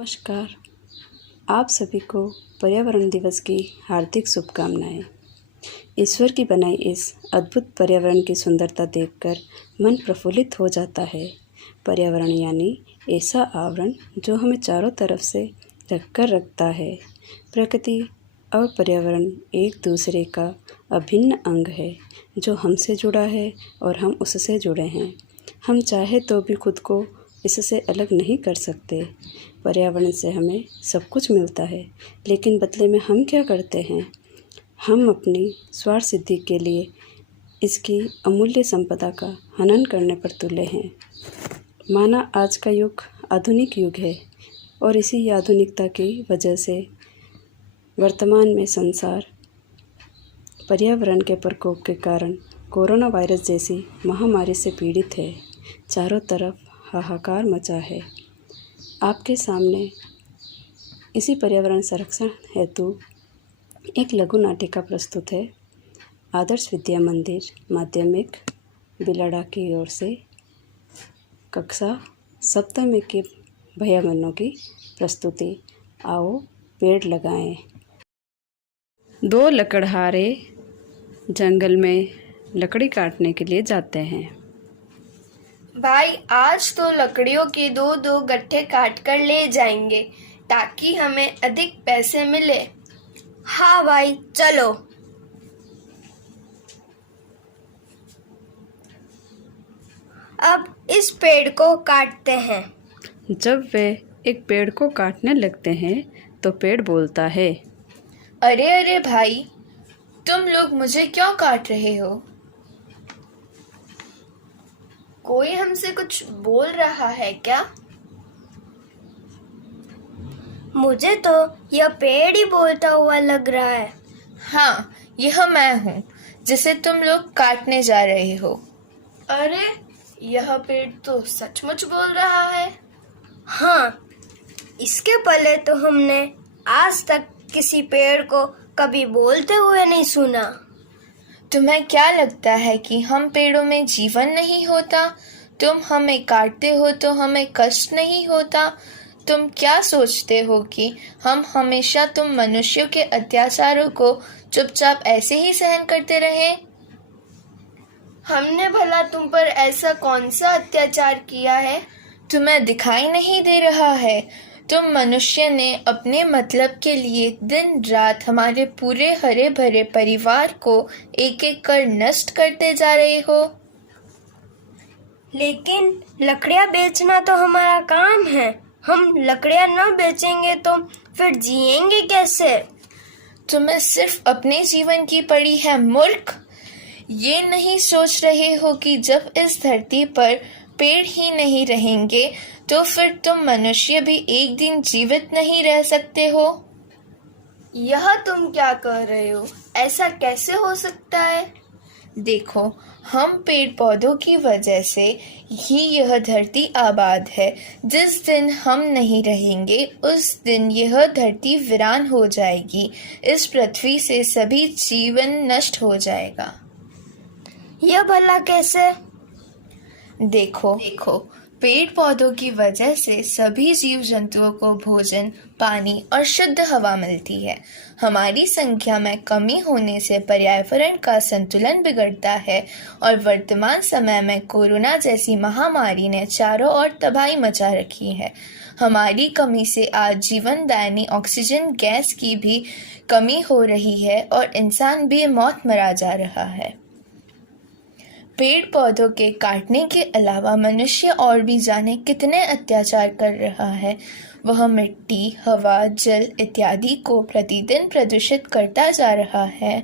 नमस्कार। आप सभी को पर्यावरण दिवस की हार्दिक शुभकामनाएं। ईश्वर की बनाई इस अद्भुत पर्यावरण की सुंदरता देखकर मन प्रफुल्लित हो जाता है। पर्यावरण यानी ऐसा आवरण जो हमें चारों तरफ से ढककर रखता है। प्रकृति और पर्यावरण एक दूसरे का अभिन्न अंग है जो हमसे जुड़ा है और हम उससे जुड़े हैं। हम चाहे तो भी खुद को इससे अलग नहीं कर सकते। पर्यावरण से हमें सब कुछ मिलता है, लेकिन बदले में हम क्या करते हैं? हम अपनी स्वार्थ सिद्धि के लिए इसकी अमूल्य संपदा का हनन करने पर तुले हैं। माना आज का युग आधुनिक युग है और इसी आधुनिकता की वजह से वर्तमान में संसार पर्यावरण के प्रकोप के कारण कोरोना वायरस जैसी महामारी से पीड़ित है। चारों तरफ हाहाकार मचा है। आपके सामने इसी पर्यावरण संरक्षण हेतु एक लघु नाटिका प्रस्तुत है। आदर्श विद्या मंदिर माध्यमिक बिलाड़ा की ओर से कक्षा सप्तमी के भैया बहनों की प्रस्तुति। आओ पेड़ लगाएं। दो लकड़हारे जंगल में लकड़ी काटने के लिए जाते हैं। भाई आज तो लकड़ियों के दो दो गट्ठे काट कर ले जाएंगे ताकि हमें अधिक पैसे मिले। हाँ भाई चलो। अब इस पेड़ को काटते हैं। जब वे एक पेड़ को काटने लगते हैं तो पेड़ बोलता है, अरे अरे भाई, तुम लोग मुझे क्यों काट रहे हो? कोई हमसे कुछ बोल रहा है क्या? मुझे तो यह पेड़ ही बोलता हुआ लग रहा है। हाँ, यह मैं हूँ जिसे तुम लोग काटने जा रहे हो। अरे, यह पेड़ तो सचमुच बोल रहा है। हाँ, इसके पहले तो हमने आज तक किसी पेड़ को कभी बोलते हुए नहीं सुना। तुम्हें क्या लगता है कि हम पेड़ों में जीवन नहीं होता? तुम हमें काटते हो तो हमें कष्ट नहीं होता? तुम क्या सोचते हो कि हम हमेशा तुम मनुष्यों के अत्याचारों को चुपचाप ऐसे ही सहन करते रहें? हमने भला तुम पर ऐसा कौन सा अत्याचार किया है? तुम्हें दिखाई नहीं दे रहा है? तुम मनुष्य ने अपने मतलब के लिए दिन रात हमारे पूरे हरे भरे परिवार को एक एक कर नष्ट करते जा रहे हो। लेकिन लकड़ियाँ बेचना तो हमारा काम है। हम लकड़ियाँ न बेचेंगे तो फिर जिएंगे कैसे? तुम्हें सिर्फ अपने जीवन की पड़ी है मूर्ख। ये नहीं सोच रहे हो कि जब इस धरती पर पेड़ ही नहीं रहेंगे तो फिर तुम मनुष्य भी एक दिन जीवित नहीं रह सकते हो। यह तुम क्या कह रहे हो? ऐसा कैसे हो सकता है? देखो, हम पेड़ पौधों की वजह से ही यह धरती आबाद है। जिस दिन हम नहीं रहेंगे उस दिन यह धरती वीरान हो जाएगी। इस पृथ्वी से सभी जीवन नष्ट हो जाएगा। यह भला कैसे? देखो, पेड़ पौधों की वजह से सभी जीव जंतुओं को भोजन, पानी और शुद्ध हवा मिलती है। हमारी संख्या में कमी होने से पर्यावरण का संतुलन बिगड़ता है और वर्तमान समय में कोरोना जैसी महामारी ने चारों ओर तबाही मचा रखी है। हमारी कमी से आज जीवनदायिनी ऑक्सीजन गैस की भी कमी हो रही है और इंसान भी मौत मरा जा रहा है। पेड़ पौधों के काटने के अलावा मनुष्य और भी जाने कितने अत्याचार कर रहा है। वह मिट्टी, हवा, जल इत्यादि को प्रतिदिन प्रदूषित करता जा रहा है।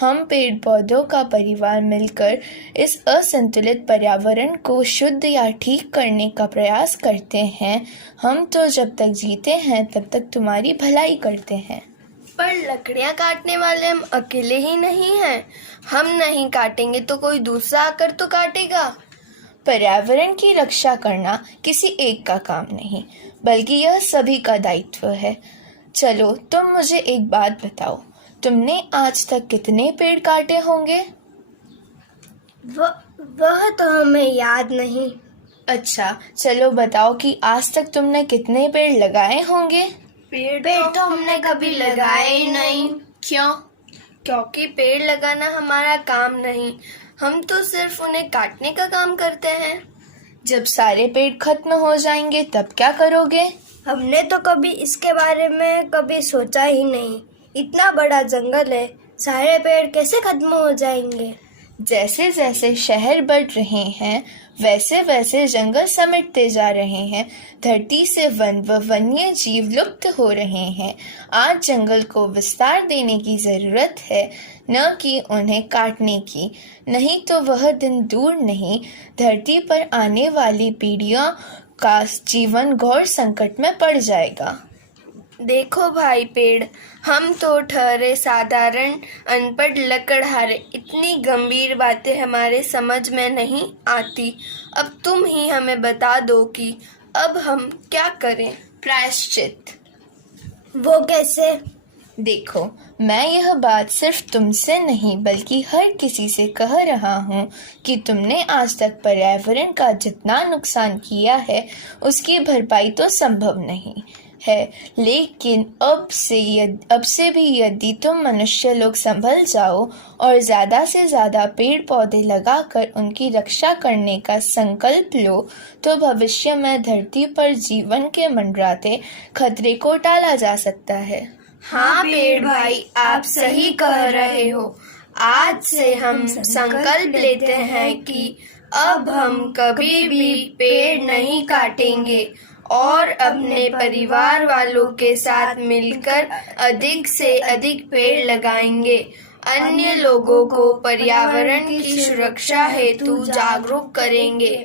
हम पेड़ पौधों का परिवार मिलकर इस असंतुलित पर्यावरण को शुद्ध या ठीक करने का प्रयास करते हैं। हम तो जब तक जीते हैं तब तक तुम्हारी भलाई करते हैं। पर लकड़ियाँ काटने वाले हम अकेले ही नहीं हैं। हम नहीं काटेंगे तो कोई दूसरा आकर तो काटेगा। पर्यावरण की रक्षा करना किसी एक का काम नहीं, बल्कि यह सभी का दायित्व है। चलो, तुम मुझे एक बात बताओ, तुमने आज तक कितने पेड़ काटे होंगे? वह तो हमें याद नहीं। अच्छा, चलो बताओ कि आज तक तुमने कितने पेड़ लगाए होंगे? पेड़ तो हमने कभी लगाए ही नहीं। क्यों? क्योंकि पेड़ लगाना हमारा काम नहीं, हम तो सिर्फ उन्हें काटने का काम करते हैं। जब सारे पेड़ खत्म हो जाएंगे तब क्या करोगे? हमने तो कभी इसके बारे में कभी सोचा ही नहीं। इतना बड़ा जंगल है, सारे पेड़ कैसे खत्म हो जाएंगे? जैसे जैसे शहर बढ़ रहे हैं वैसे वैसे जंगल समेटते जा रहे हैं। धरती से वन व वन्य जीव लुप्त हो रहे हैं। आज जंगल को विस्तार देने की जरूरत है, न कि उन्हें काटने की। नहीं तो वह दिन दूर नहीं, धरती पर आने वाली पीढ़ियों का जीवन घोर संकट में पड़ जाएगा। देखो भाई पेड़, हम तो ठहरे साधारण अनपढ़ लकड़हारे, इतनी गंभीर बातें हमारे समझ में नहीं आती। अब तुम ही हमें बता दो कि अब हम क्या करें। प्रायश्चित। वो कैसे? देखो, मैं यह बात सिर्फ तुमसे नहीं बल्कि हर किसी से कह रहा हूँ कि तुमने आज तक पर्यावरण का जितना नुकसान किया है उसकी भरपाई तो संभव नहीं है, लेकिन अब से भी यदि तुम मनुष्य लोग संभल जाओ और ज़्यादा से ज़्यादा पेड़ पौधे लगाकर उनकी रक्षा करने का संकल्प लो तो भविष्य में धरती पर जीवन के मंडराते खतरे को टाला जा सकता है। हाँ पेड़ भाई, आप सही कह रहे हो। आज से हम संकल्प लेते हैं कि अब हम कभी भी पेड़ नहीं काटेंगे और अपने परिवार वालों के साथ मिलकर अधिक से अधिक पेड़ लगाएंगे। अन्य लोगों को पर्यावरण की सुरक्षा हेतु जागरूक करेंगे।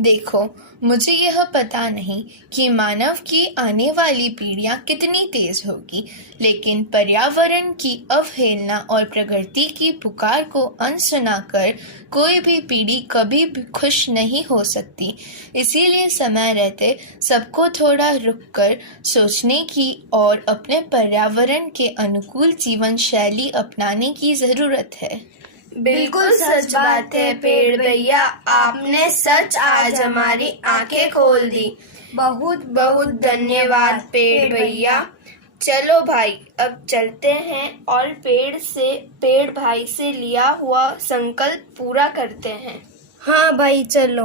देखो, मुझे यह पता नहीं कि मानव की आने वाली पीढ़ियां कितनी तेज होगी, लेकिन पर्यावरण की अवहेलना और प्रकृति की पुकार को अनसुना कर कोई भी पीढ़ी कभी भी खुश नहीं हो सकती। इसीलिए समय रहते सबको थोड़ा रुककर सोचने की और अपने पर्यावरण के अनुकूल जीवन शैली अपनाने की ज़रूरत है। बिल्कुल सच बात है पेड़ भैया, आपने सच आज हमारी आंखें खोल दी। बहुत बहुत धन्यवाद पेड़ भैया। चलो भाई, अब चलते हैं और पेड़ भाई से लिया हुआ संकल्प पूरा करते हैं। हाँ भाई चलो,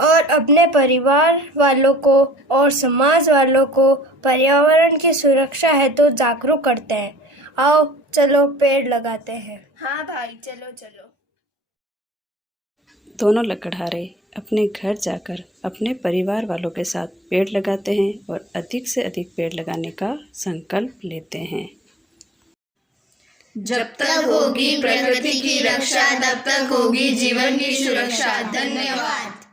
और अपने परिवार वालों को और समाज वालों को पर्यावरण की सुरक्षा हेतु जागरूक करते हैं। आओ चलो पेड़ लगाते हैं। हाँ भाई चलो चलो। दोनों लकड़हारे अपने घर जाकर अपने परिवार वालों के साथ पेड़ लगाते हैं और अधिक से अधिक पेड़ लगाने का संकल्प लेते हैं। जब तक होगी प्रकृति की रक्षा तब तक होगी जीवन की सुरक्षा। धन्यवाद।